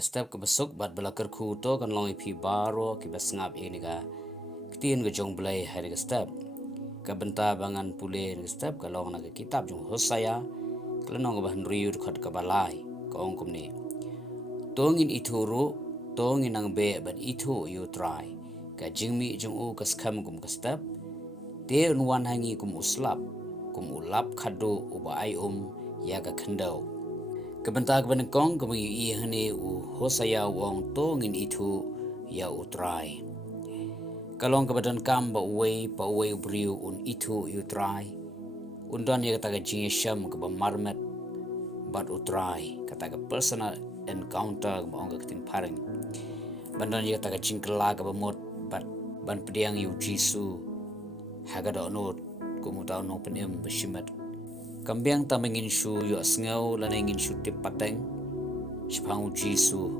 step ke besuk bat belakar ku to kan long ipi baro ke besngap ini ga ketien ke jong belai hari ke step ke benta bangan pule ke step ke long naga kitab jong Hosea kelenong ke bahan riu khat ke balai ke ongkum ni tongin ithuh tongin ang be ban ithuh U Trai ke jingmi jong u ke skam kum ke step te unwan hangi kum uslap kum ulap khadu uba ai ya ka khandau kebentak benengkong kemi i hane u Hosea wong to ngin ithuh ya U Trai kalong kebadan kam ba uwei ubriu un ithuh U Trai undan ya kata jing sham ke marmet bat U Trai kata personal encounter ba ong ketin pareng bandan ya kata jing kela ke bemot bat ban pediang yu jisu haga do not kumutau no penem beshimat kambiang tamengin shu yu asngau lanengin shu tip pateng shpang jisu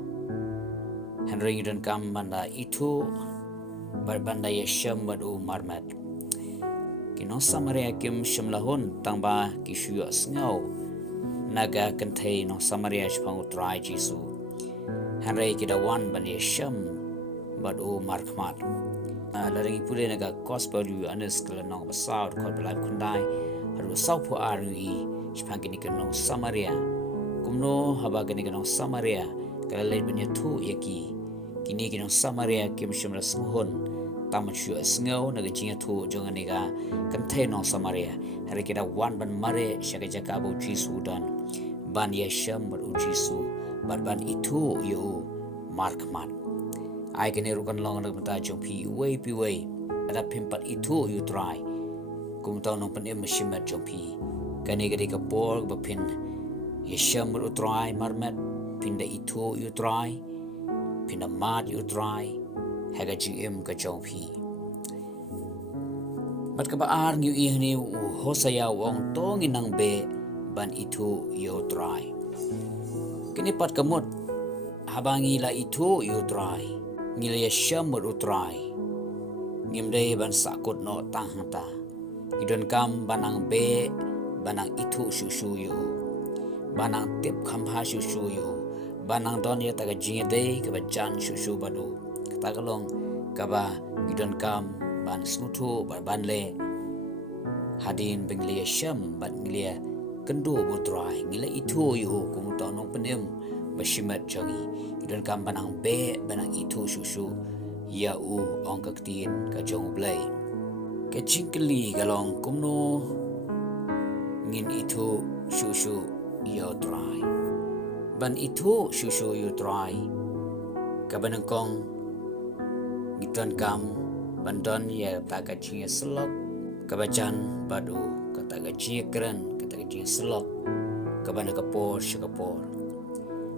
henring dan kam banda itu berbanda yasham badu marmat kino samaria kim shimlahun tangba kishu yu asngau naga kentei no samaria shpang utrai jisu henry kidawan ban yasham badu markmat laring pule naga gospel yu anes kelenong besar kol belai kundai haru saupu arui shpangini kenong Samaria kumno haba gani kenong Samaria kala lain punya tu yaki kini kenong Samaria kim shimla sunghon tamashu asngau naga jinga tu jonga niga kanthe nong Samaria hari kita wan ban mare shaka jaka abu jisu dan ban yasham bar ujisu ban itu yu markmat ai kene rukan long naga mata jong pi wei ada pimpat itu U Trai kum tau nong pen emashimat jompi kani gadi kapor bapin yesham U Trai marmet pinda ithuh U Trai pinda mat U Trai haga gm ka jompi bat ka baar nyu ihni u Hosea wong tong inang be ban ithuh U Trai kini pat kamut habangi la ithuh U Trai ngil yesham U Trai ngimdei ban sakut no tahta idon kam banang be banang ithuh shushu yu banang tip khamha shushu yu banang don ya taga jingde ke bajan shushu badu katagalong kaba idon kam ban suthu ban le hadin benglia sham ban nglia kendo U Trai ngila ithuh yu kumuta nong penem bashimat jangi idon kam banang be banang ithuh shushu ya u ong kaktin ka jong blai kecingkeli galong kumno ngin ithuh shushu U Trai ban ithuh shushu U Trai kabanangkong gitan kam bandan ya taga jinga selok kabajan badu kataga jinga keren kataga jinga selok kabana kapor shakapor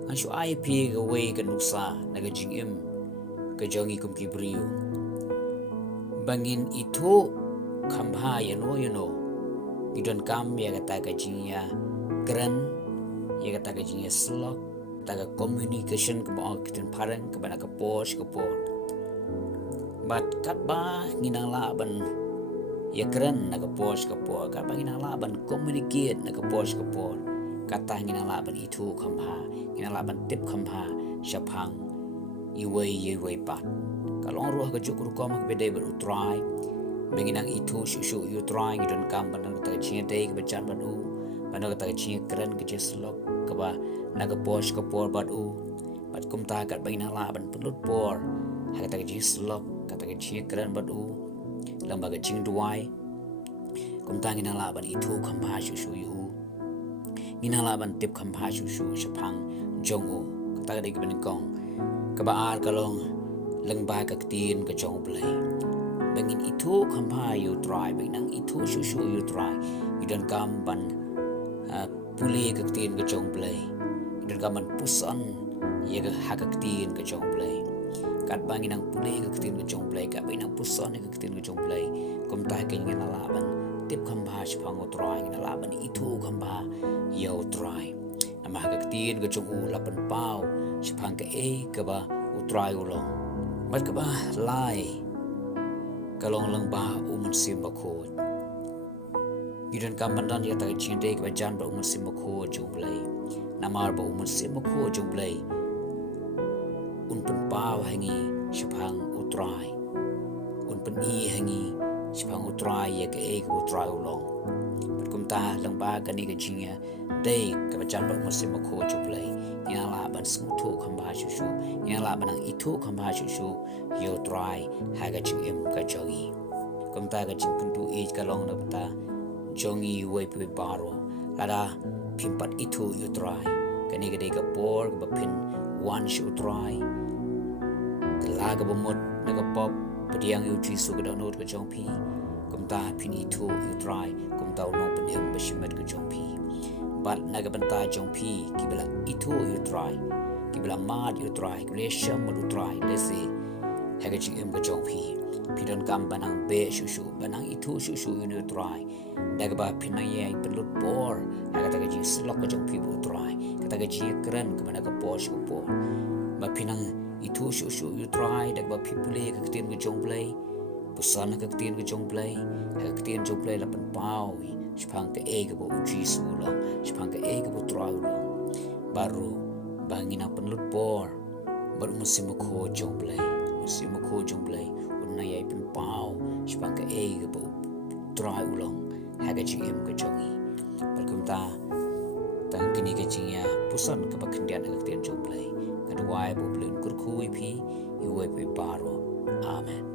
anshu ip gawe kanuksa naga jingim kajongi kumpi briu bangin itu kambha yano idon kam ya kata gajinya keren ya kata gajinya slok taga communication ke bawah kitin pareng ke bana ke pos bat kat ba nginang laban ya keren na ke pos kat ba nginang laban communicate na ke pos kata nginang laban itu kambha nginang laban tip kambha syapang iwei pat kalau ruh ke jukur kom ke bedai ber U Trai benginang itu shushu U Trai ngidon kam bandang ta chinga dei ke bacan badu bandang ta chinga keren ke jeslok ke ba naga posh ke por badu bat kum ta kat benginang la ban pelut por ha ta jeslok kata ke chinga keren badu lambaga ching duai kum ta nginang la ban itu khampa shushu yu nginang la ban tip khampa shushu shapang jongu kata ke beningkong ke baar kalong lengba kaktin ke jong blai bengin itu khampa U Trai benang itu shushu U Trai idan kam ban puli kaktin ke jong blai idan kam ban pusan ye hakaktin ke jong blai kat banginang puli kaktin ke jong blai kat benang pusan kaktin ke jong blai kum ta ke ngin alaban tip khampa shpang U Trai ngin alaban itu khampa U Trai nama hakaktin ke jong lapan pau shpang ke ke ba U Trai ulong mat ka ba lai kalong lang ba umun simbakot idan kam bandan ya ta chinde ka jan ba umun simbakot jumblai namar ba umun simbakot jumblai un pen pau hangi shapang U Trai un pen I hangi shapang U Trai ye ke e U Trai ulong kum ta lang ba ka ni ka jinga dei ka ba chan ba mo sim ko chu play ya la ban smu thu kham ba shu shu ya la ban ithuh kham ba shu shu U Trai ha ga ching em ka jogi kum ta ka ching kun tu e ka long na ta jongi we pe baro la da phim pat ithuh U Trai ka ni ka dei ka por ka ba phin one shu Trai ka la ka ba mot na ka pop padiang yu ji su ka da not ka jong pi kum ta phin ithuh U Trai kum ta long pen em ba shimat ka jong pi but naga banta jong pi kibla ithuh U Trai kibla mad U Trai kibla sham U Trai lese haga chi em ga jong pi pidon kam banang be shu shu banang ithuh shu shu U Trai daga ba pinang ye pelut por haga ta ga ji slok ka jong pi U Trai kata ga ji kran ka bana ka por shu por ba pinang ithuh shu shu U Trai daga ba pi pule ka tin ga jong play pusan ka tin ga jong play ka tin jong play la pan pau shpang ka e ga bo ji su lo shpang ka e ga bo Trai lo baru bangina penlut por baru musim ko jong play musim ko jong play unna yai pen pau shpang ka e ga bo Trai ulong haga ji em ka jongi berkum ta tang kini ka jinga pusan ka bakhendian ka tin jong play ka dwai bo blun kur khu pi yu we pe baro amen